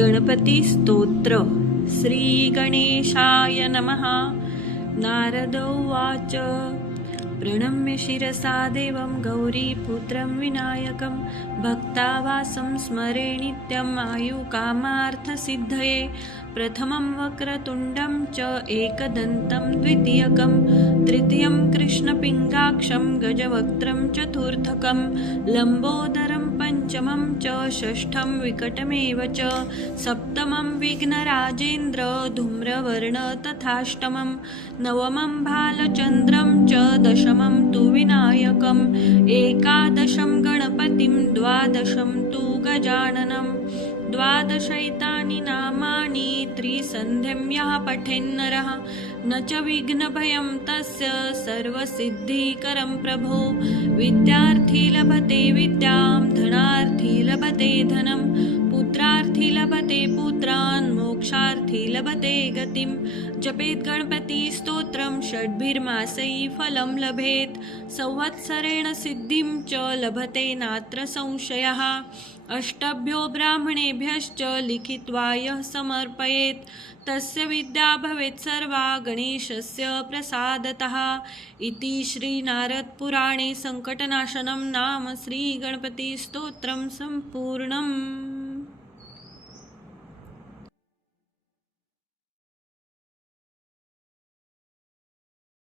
गणपती स्तोत्र. श्री गणेशाय नमः. नारद उवाच प्रणम्य शिरसा देवं गौरीपुत्रं विनायकं भक्तावासं स्मरे नित्यम् आयुकामार्थसिद्धये. प्रथमं वक्रतुण्डं च एकदन्तं द्वितीयकं तृतीयं कृष्णपिङ्गाक्षं गजवक्त्रं चतुर्थकं लम्बोदरं पञ्चमं च षष्ठं विकटमेव च सप्तमं विघ्नराजेन्द्र धूम्रवर्ण तथाष्टमं नवमं भालचन्द्रं च दशमं तु विनायकम् एकादशं गणपतिं द्वादशं तु गजाननं द्वादशैतानि नामानि त्रिसन्ध्यं यः पठेन्नरः न च विघ्नभयं तस्य सर्वसिद्धिकरं प्रभो. विद्यार्थी लभते विद्यां धनार्थी लभते धनं पुत्रार्थी लभते पुत्रान् मोक्षार्थी लभते गतिं. जपेत् गणपति स्तोत्रं षड्भिर्मासैः फलं लभेत् संवत्सरेण सिद्धिं च लभते नात्र संशयः. अष्टभ्यो ब्राह्मणेभ्यश्च लिखित्वा यः समर्पयेत् तस्य विद्या भवेत् सर्वा गणेशस्य प्रसादतः. इति श्रीनारदपुराणे सङ्कटनाशनं नाम श्रीगणपतिस्तोत्रं सम्पूर्णम्.